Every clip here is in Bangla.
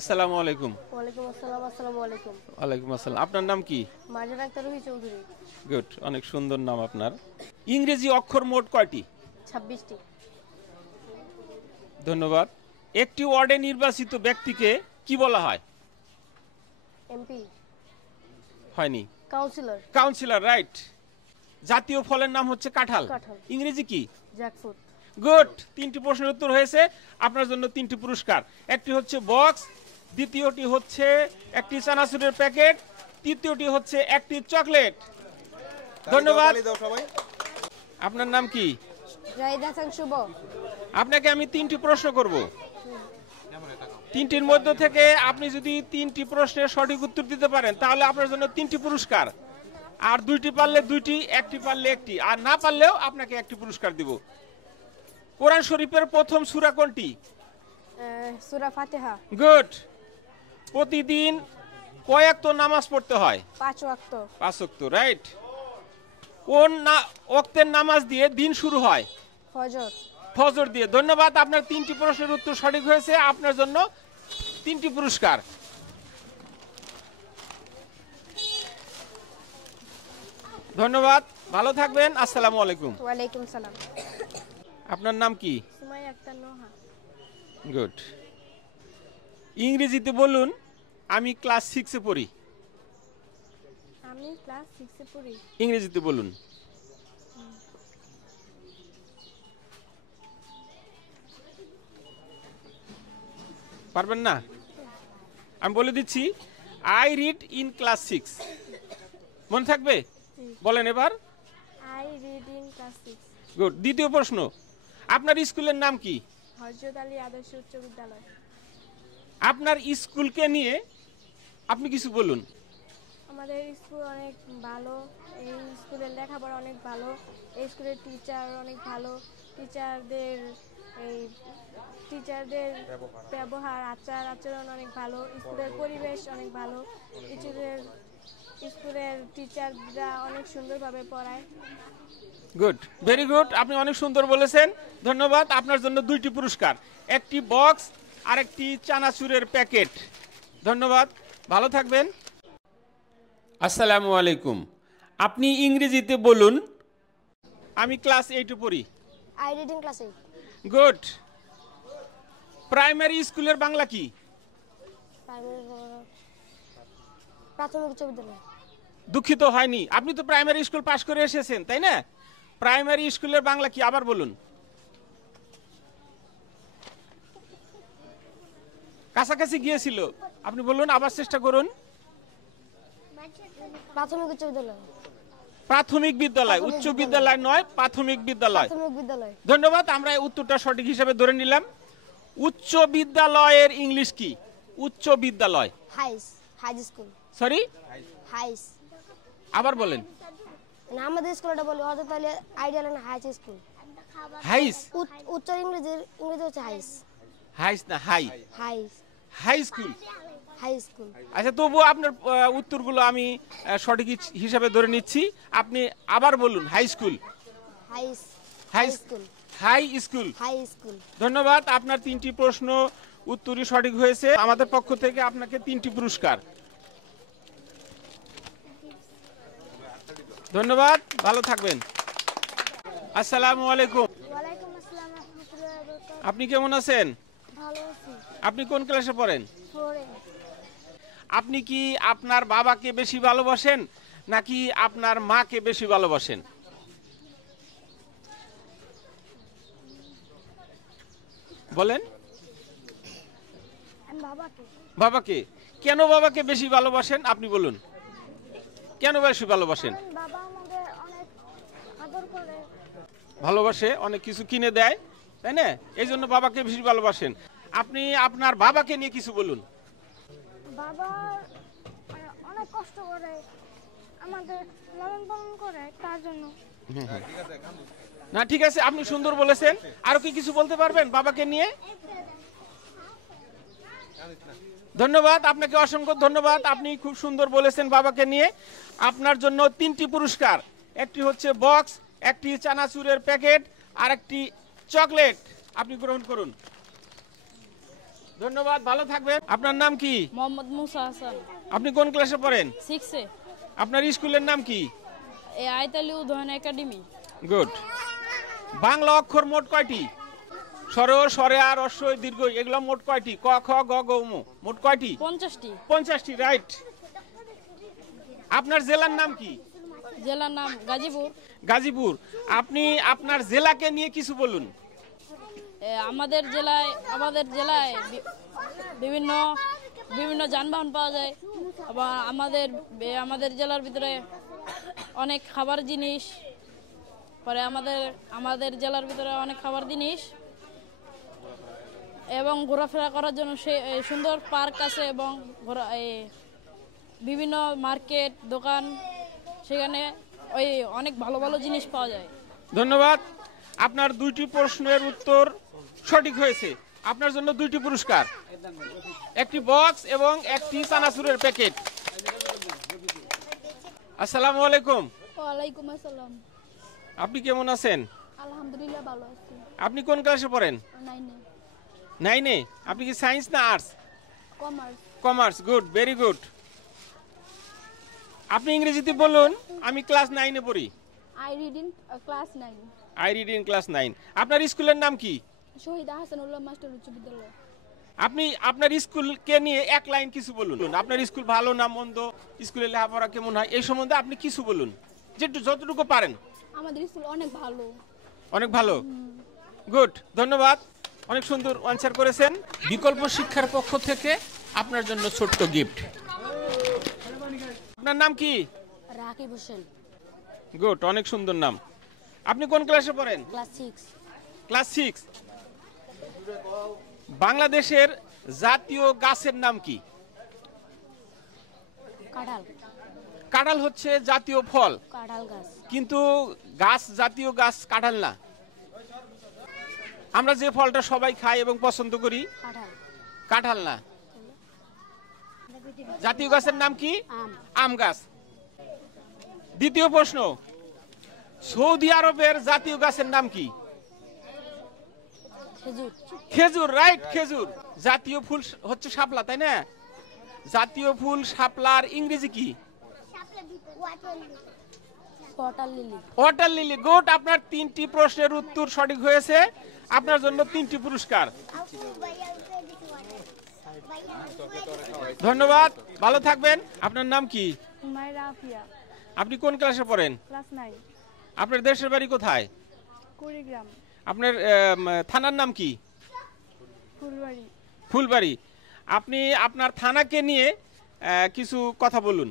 আসসালামু আলাইকুম। ওয়ালাইকুম আসসালাম। আসসালামু আলাইকুম। ওয়ালাইকুম আসসালাম। আপনার নাম কি? মার্জানা আক্তার রুহি চৌধুরী। গুড, অনেক সুন্দর নাম আপনার। ইংরেজি অক্ষর মোট কয়টি? 26টি। ধন্যবাদ। একটি ওয়ার্ডে নির্বাচিত ব্যক্তিকে কি বলা হয়? এমপি। হয়নি। কাউন্সিলর। Councillor, right. জাতীয় ফলের নাম হচ্ছে কাঁঠাল। কাঁঠাল। ইংরেজি কি? জ্যাকফ্রুট। গুড, 3টি প্রশ্নের উত্তর হয়েছে। আপনার জন্য 3টি পুরস্কার। একটি হচ্ছে বক্স, দ্বিতীয়টি হচ্ছে একটি চানাচুরের প্যাকেট, তৃতীয়টি হচ্ছে একটি চকলেট। ধন্যবাদ। আপনার নাম কি? রাইদা হাসান শুভ। আপনাকে আমি 3টি প্রশ্ন করব। 3টির মধ্য থেকে আপনি যদি 3টি প্রশ্নের সঠিক উত্তর দিতে পারেন তাহলে আপনার জন্য 3টি পুরস্কার। আর 2টি পারলে 2টি, 1টি পারলে 1টি, আর না পারলেও আপনাকে 1টি পুরস্কার দিব। কোরআন শরীফের প্রথম সূরা কোনটি? সূরা ফাতিহা। গুড। প্রতিদিন কয় ওয়াক্ত নামাজ পড়তে হয়? 5 ওয়াক্ত। 5 ওয়াক্ত, রাইট। কোন ওয়াক্তের নামাজ দিয়ে দিন শুরু হয়? ফজর। ফজর দিয়ে। ধন্যবাদ। আপনার 3টি প্রশ্নের উত্তর সঠিক হয়েছে। আপনার জন্য 3টি পুরস্কার। ধন্যবাদ, ভালো থাকবেন। আসসালামু আলাইকুম। ওয়ালাইকুম সালাম। আপনার নাম কি? সুমাইয়া আক্তার নোহা। গুড। ইংরেজিতে বলুন, আমি ক্লাস 6 এ পড়ি। আমি ক্লাস 6 এ পড়ি। ইংরেজিতে বলুন। পারবেন না? আমি বলে দিচ্ছি, আই রিড ইন ক্লাস 6। মনে থাকবে? বলেন এবার। I read in class 6। Good. দ্বিতীয় প্রশ্ন, আপনার স্কুলের নাম কি? হযরত আলী আদর্শ উচ্চ বিদ্যালয়। আপনার স্কুলকে নিয়ে আপনি কিছু বলুন। আমাদের স্কুল অনেক ভালো। এই স্কুলের লেখাপড়া অনেক ভালো। এই স্কুলের টিচার অনেক ভালো। টিচারদের ব্যবহার আচার আচরণ অনেক ভালো। স্কুলের পরিবেশ অনেক ভালো। স্কুলের টিচাররা অনেক সুন্দরভাবে পড়ায়। Good, very good. আপনি অনেক সুন্দর বলেছেন। ধন্যবাদ। আপনার জন্য 2টি পুরস্কার, একটি বক্স আর একটি চানাচুরের প্যাকেট। ধন্যবাদ, ভালো থাকবেন। আসসালামু আলাইকুম। আপনি ইংরেজিতে বলুন, আমি ক্লাস 8 এ পড়ি। I read in class 8। Good. Primary স্কুলের বাংলা কি? প্রাথমিক উচ্চ বিদ্যালয়। দুঃখিত, হয়নি। আপনি তো প্রাইমারি স্কুল পাশ করে এসেছেন, তাই না? প্রাইমারি স্কুলের বাংলা কি আবার বলুন। কাছাকাছি গিয়েছিল। আপনি বলুন, আবার চেষ্টা করুন। প্রাথমিক উচ্চ বিদ্যালয়। প্রাথমিক বিদ্যালয়, উচ্চ বিদ্যালয় নয়, প্রাথমিক বিদ্যালয়। প্রাথমিক বিদ্যালয়। ধন্যবাদ। আমরা এই উত্তরটা সঠিক হিসেবে ধরে নিলাম। উচ্চ বিদ্যালয়ের ইংলিশ কি? উচ্চ বিদ্যালয়। High school. সরি, হাইস। আবার বলেন। না, আমাদের স্কুলটা বলি Hazrat Ali ideal and high school. হাইস। উচ্চ ইংরেজি হচ্ছে হাইস। হাইস না, হাই। হাইস। High school. High school. আচ্ছা, তবুও আপনার উত্তরগুলো আমি সঠিক হিসাবে ধরে নিচ্ছি। আপনি আবার বলুন, হাই স্কুল। হাইস। High school. High school. High school. ধন্যবাদ। আপনার 3টি প্রশ্ন উত্তরই সঠিক হয়েছে। আমাদের পক্ষ থেকে আপনাকে 3টি পুরস্কার। ধন্যবাদ, ভালো থাকবেন। আসসালামু আলাইকুম। ওয়ালাইকুম আসসালাম রাহমাতুল্লাহি ওয়া বারাকাতুহু। আপনি কেমন আছেন? ভালো আছি। আপনি কোন ক্লাসে পড়েন? 4 এ। আপনি কি আপনার বাবাকে বেশি ভালোবাসেন নাকি আপনার মাকে বেশি ভালোবাসেন? বলেন। আমি বাবাকে। বাবাকে। কেন বাবাকে বেশি ভালোবাসেন আপনি বলুন। কেন বেশি ভালোবাসেন? বাবা আমাদের অনেক আদর করে। ভালোবাসে, অনেক কিছু কিনে দেয়, তাই না? এই জন্য বাবাকে বেশি ভালোবাসেন। আপনি আপনার বাবাকে নিয়ে কিছু বলুন। বাবা অনেক কষ্ট করে আমাদের লালন পালন করে, তার জন্য। না, ঠিক আছে, আপনি সুন্দর বলেছেন। আরো কি কিছু বলতে পারবেন বাবাকে নিয়ে? ধন্যবাদ, আপনাকে অসংখ্য ধন্যবাদ। আপনি খুব সুন্দর বলেছেন বাবাকে নিয়ে। আপনার জন্য 3টি পুরস্কার, একটি হচ্ছে বক্স, একটি চানাচুরের প্যাকেট আর একটি চকলেট। আপনি গ্রহণ করুন। ধন্যবাদ, ভালো থাকবেন। আপনার নাম কি? মোহাম্মদ মুসা হাসান, আপনি কোন ক্লাসে পড়েন? 6-এ। আপনার স্কুলের নাম কি? এই আয়তালি উদয়ন একাডেমি। গুড। বাংলা অক্ষর মোট কয়টি? স্বর, স্বরে আর হ্রস্ব দীর্ঘ এগুলো মোট কয়টি? ক খ গ ঘ ম মোট কয়টি? 50টি। 50টি, রাইট। আপনার জেলার নাম কি? জেলার নাম গাজীপুর। গাজীপুর। আপনি আপনার জেলাকে নিয়ে কিছু বলুন। আমাদের জেলায় বিভিন্ন বিভিন্ন যানবাহন পাওয়া যায়। আবার আমাদের জেলার ভিতরে অনেক খাবার জিনিস, পরে আমাদের জেলার ভিতরে অনেক খাবার জিনিস এবং ঘোরাফেরা করার জন্য সুন্দর পার্ক আছে এবং বিভিন্ন মার্কেট দোকান, সেখানে অনেক ভালো ভালো জিনিস পাওয়া যায়। ধন্যবাদ। আপনার 2টি প্রশ্নের উত্তর সঠিক হয়েছে। আপনার জন্য 2টি পুরস্কার, একটি বক্স এবং একটি চানাচুরের প্যাকেট। আসসালামু আলাইকুম। ওয়ালাইকুম আসসালাম। আপনি কেমন আছেন? আলহামদুলিল্লাহ ভালো আছি। আপনি কোন ক্লাসে পড়েন? 9-এ। 9-এ। আপনি কি সায়েন্স না arts? Commerce. Commerce, good, very good. আপনি ইংরেজিতে বলুন, আমি ক্লাস 9-এ পড়ি। I read in class 9। I read in class 9। আপনার স্কুলের নাম কি? শহীদ আহসানুল্লাহ মাস্টার উচ্চ বিদ্যালয়। আপনি আপনার স্কুলকে নিয়ে এক লাইন কিছু বলুন। আপনার স্কুল ভালো না মন্দ, স্কুলের লেখাপড়া কেমন হয়, এই সম্বন্ধে আপনি কিছু বলুন, যতটুকু পারেন। আমাদের স্কুল অনেক ভালো। অনেক ভালো, গুড, ধন্যবাদ। অনেক সুন্দর আনসার করেছেন। বিকল্প শিক্ষার পক্ষ থেকে আপনার জন্য ছোট্ট গিফট। আপনার নাম কি? রাকিব হোসেন। গুড, অনেক সুন্দর নাম। আপনি কোন ক্লাসে পড়েন? ক্লাস 6। ক্লাস 6। বাংলাদেশের জাতীয় গাছের নাম কি? কাঁঠাল। কাঁঠাল হচ্ছে জাতীয় ফল, কাঁঠাল গাছ। কিন্তু জাতীয় গাছ কাঁঠাল না। আমরা যে ফলটা সবাই খাই এবং পছন্দ করি, কাঁঠাল। কাঁঠাল না। জাতীয় গাছের নাম কি? আম। আম গাছ। দ্বিতীয় প্রশ্ন, সৌদি আরবের জাতীয় গাছের নাম কি? খেজুর। খেজুর, রাইট, খেজুর। জাতীয় ফুল হচ্ছে শাপলা, তাই না? জাতীয় ফুল শাপলার ইংরেজি কি? Water lily. Water lily, good. আপনার 3টি প্রশ্নের উত্তর সঠিক হয়েছে। আপনার জন্য 3টি পুরস্কার। ধন্যবাদ, ভালো থাকবেন। আপনার নাম কি? মাইরা আফিয়া। আপনি কোন ক্লাসে পড়েন? ক্লাস 9। আপনার দেশের বাড়ি কোথায়? কুড়িগ্রাম। আপনার থানার নাম কি? ফুলবাড়ি। ফুলবাড়ি। আপনি আপনার থানাকে নিয়ে কিছু কথা বলুন।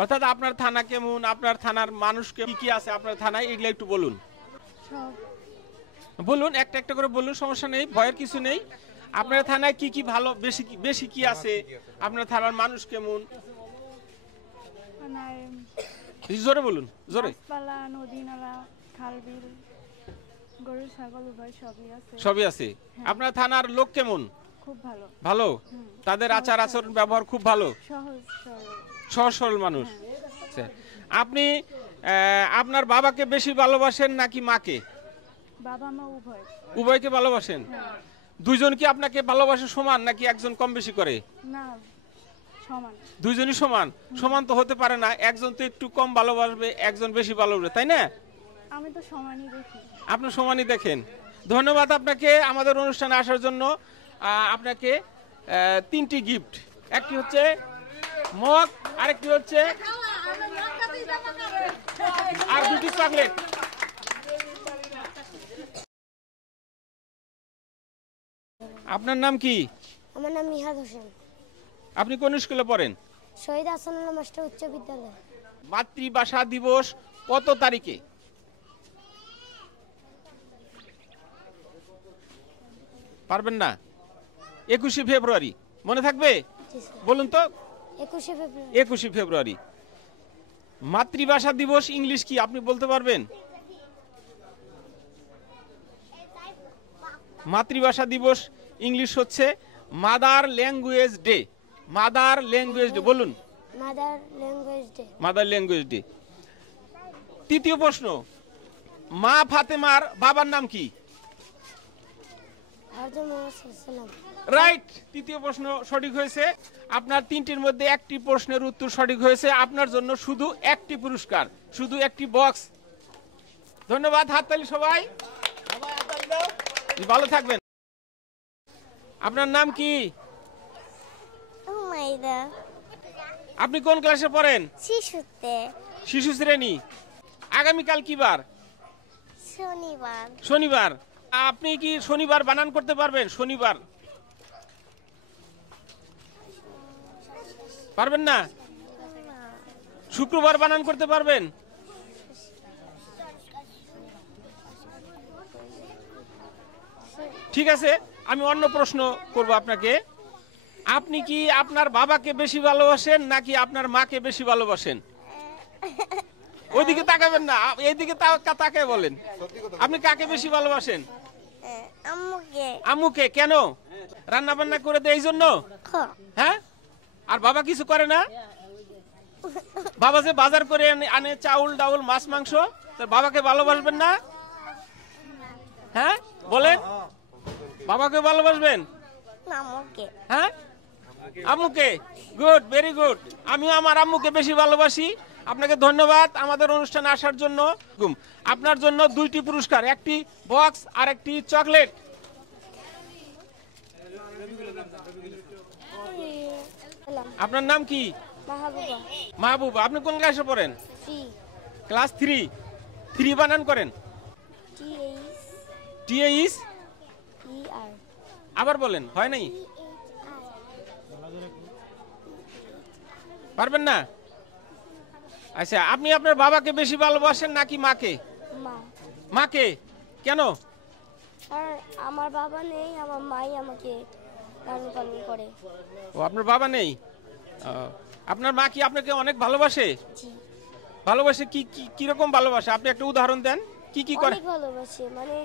অর্থাৎ আপনার থানা কেমন, আপনার থানার মানুষ কি কি আছে আপনার থানায়, এগুলো একটু বলুন। সব বলুন, একটা একটা করে বলুন, সমস্যা নেই, ভয়ের কিছু নেই। আপনার থানায় কি কি ভালো, বেশি কি আছে, আপনার থানার মানুষ কেমন, জোরে বলুন, জোরে। গাছপালা, নদী নালা, খাল বিল, গরু ছাগল উভয় সবই আছে। সবই আছে। আপনার থানার লোক কেমন? খুব ভালো। ভালো, তাদের আচার আচরণ ব্যবহার খুব ভালো, সহজ সরল। সহজ সরল মানুষ। আচ্ছা, আপনি আপনার বাবাকে বেশি ভালোবাসেন নাকি মাকে? বাবা মা উভয়। উভয়কে ভালোবাসেন। দুইজন কি আপনাকে ভালোবাসে সমান নাকি একজন কম বেশি করে? না, সমান। দুইজনই সমান। সমান তো হতে পারে না, একজন তো একটু কম ভালোবাসবে, একজন বেশি ভালোবাসবে, তাই না? আমি তো সমানই দেখি। আপনি সমানই দেখেন। ধন্যবাদ আপনাকে আমাদের অনুষ্ঠানে আসার জন্য। আপনাকে 3টি গিফট, একটি হচ্ছে মগ, আরেকটি হচ্ছে আর 2টি চকলেট। আপনার নাম কি? আমার নাম নিহাদ হোসেন। আপনি কোন স্কুলে পড়েন? শহীদ আহসানুল্লাহ মাস্টার উচ্চ বিদ্যালয়। মাতৃভাষা দিবস কত তারিখে? পারবেন না? 21শে ফেব্রুয়ারি। মনে থাকবে? বলুন তো। 21শে ফেব্রুয়ারি। 21শে ফেব্রুয়ারি। মাতৃভাষা দিবস ইংলিশ কি আপনি বলতে পারবেন? মাতৃভাষা দিবস ইংলিশ হচ্ছে mother language day. Mother language day, বলুন। Mother language day. Mother language day. তৃতীয় প্রশ্ন, মা ফাতেমার বাবার নাম কি? হযরত মুহাম্মদ সাল্লাল্লাহু রাইট, তৃতীয় প্রশ্ন সঠিক হয়েছে। আপনার তিনটির মধ্যে একটি প্রশ্নের উত্তর সঠিক হয়েছে, আপনার জন্য শুধু একটি পুরস্কার, শুধু একটি বক্স। ধন্যবাদ, হাততালি সবাই, ভালো থাকবেন। আপনার নাম কি? উমাইদা আপনি কোন ক্লাসে পড়েন? শিশুতে শিশু শ্রেণী। আগামীকাল কি বার? শনিবার শনিবার। আপনি কি শনিবার বানান করতে পারবেন? শনিবার পারবেন না? শুক্রবার বানান করতে পারবেন? ঠিক আছে, আমি অন্য প্রশ্ন করব আপনাকে। আপনি কি আপনার বাবাকে বেশি ভালোবাসেন নাকি আপনার মাকে বেশি ভালোবাসেন? ওইদিকে তাকাবেন না, এইদিকে তাকায় বলেন। আপনি কাকে বেশি ভালোবাসেন? আম্মুকে আম্মুকে। কেন? রান্না বান্না করে দেয় এই জন্য? হ্যাঁ। আর বাবা কিছু করে না? বাবা যে বাজার করে আনে চাউল ডাউল মাছ মাংস, তার বাবাকে ভালোবাসবেন না? হ্যাঁ বলেন, বাবাকে ভালোবাসবেন? আম্মুকে হ্যাঁ, আম্মুকে। Good, very good. আমিও আমার আম্মুকে বেশি ভালোবাসি। আপনাকে ধন্যবাদ আমাদের অনুষ্ঠানে আসার জন্য। আপনার জন্য দুইটি পুরস্কার, একটি বক্স আর একটি চকলেট। আপনার নাম কি? মাহবুবা মাহবুবা। আপনি কোন ক্লাসে পড়েন? ফি ক্লাস 3। 3 বানান করেন। TAS TAER আবার বলেন, হয় নাই? পারবেন না? আচ্ছা, আপনি আপনার বাবাকে বেশি ভালোবাসেন নাকি মাকে? মা মাকে। কেন? আর আমার বাবা নেই, আমার মাই আমাকে লালন পালন করে। ও, আপনার বাবা নেই। আপনার মা কি আপনাকে অনেক ভালোবাসে? জি ভালোবাসে কি কিরকম ভালোবাসে? আপনি একটা উদাহরণ দেন, কি কি করে? অনেক ভালোবাসে, মানে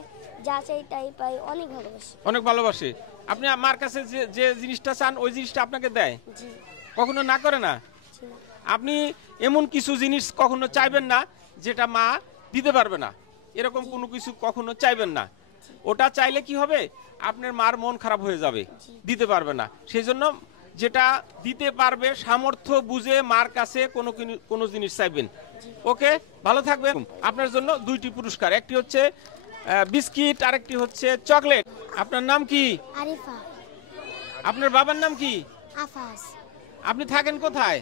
যা চাই তাই পাই, অনেক ভালোবাসে। অনেক ভালোবাসে। আপনি আমার কাছে যে জিনিসটা চান ওই জিনিসটা আপনাকে দেয়? জি কখনো না করে না? জি না। আপনি এমন কিছু জিনিস কখনো চাইবেন না যেটা মা দিতে পারবে না, এরকম কোনো কিছু কখনো চাইবেন না। ওটা চাইলে কি হবে? আপনার মার মন খারাপ হয়ে যাবে, দিতে পারবে না। সেই জন্য যেটা দিতে পারবে সামর্থ্য বুঝে মার কাছে কোনো জিনিস চাইবেন। ওকে, ভালো থাকবেন। আপনার জন্য দুইটি পুরস্কার, একটি হচ্ছে বিস্কিট আর একটি হচ্ছে চকলেট। আপনার নাম কি? আরিফা আপনার বাবার নাম কি? আফাস আপনি থাকেন কোথায়?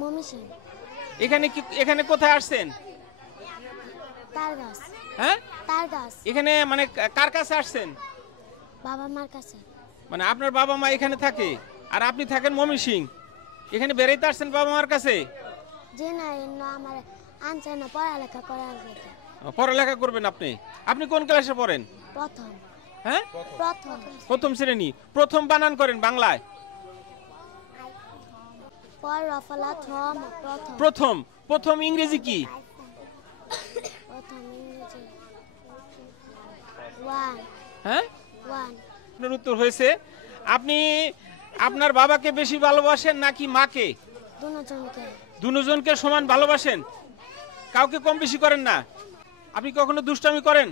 মমিসিন এখানে কোথায় আসছেন? তার গাছ হ্যাঁ, তার গাছ এখানে মানে কার কাছে আসছেন? বাবা মার কাছে। মানে আপনার বাবা মা এখানে থাকে আর আপনি থাকেন ময়মনসিং। এখানে বেড়াইতে আসছেন বাবা মার কাছে? যে না আমার আনছে না, পড়ালেখা করার কথা। পড়ালেখা করবেন আপনি। আপনি কোন ক্লাসে পড়েন? প্রথম হ্যাঁ, প্রথম প্রথম শ্রেণী। প্রথম বানান করেন বাংলায়। পর রফলা থম প্রথম প্রথম। প্রথম ইংরেজি কি? প্রথম ইংরেজি ওয়ান হ্যাঁ, ওয়ান। আপনার উত্তর হয়েছে। আপনি আপনার বাবাকে বেশি ভালোবাসেন নাকি মাকে? দুজনকে দুজনকে সমান ভালোবাসেন, কাউকে কম বেশি করেন না। আপনি কখনো দুষ্টামি করেন?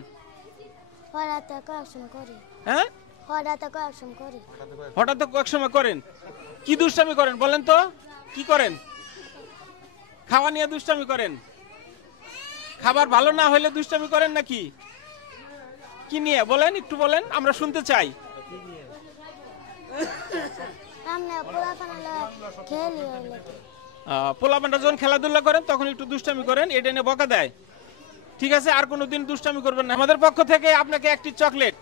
হঠাৎ কয়েকজন করি, হ্যাঁ, হঠাৎ কয়েকজন করি। হঠাৎ কয়েক সময় করেন। কি দুষ্টামি করেন বলেন তো? কি করেন? খাওয়া নিয়ে দুষ্টামি করেন? খাবার ভালো না হলে দুষ্টামি করেন নাকি? কি নিয়ে বলেন, একটু বলেন, আমরা শুনতে চাই। সামনে পোলাপানা খেলি হইলে পোলাপানটা যখন খেলাধুলা করেন তখন একটু দুষ্টামি করেন, এটা নিয়ে বকা দেয়। ঠিক আছে, আর কোনোদিন দুষ্টামি করবেন না। আমাদের পক্ষ থেকে আপনাকে একটি চকলেট।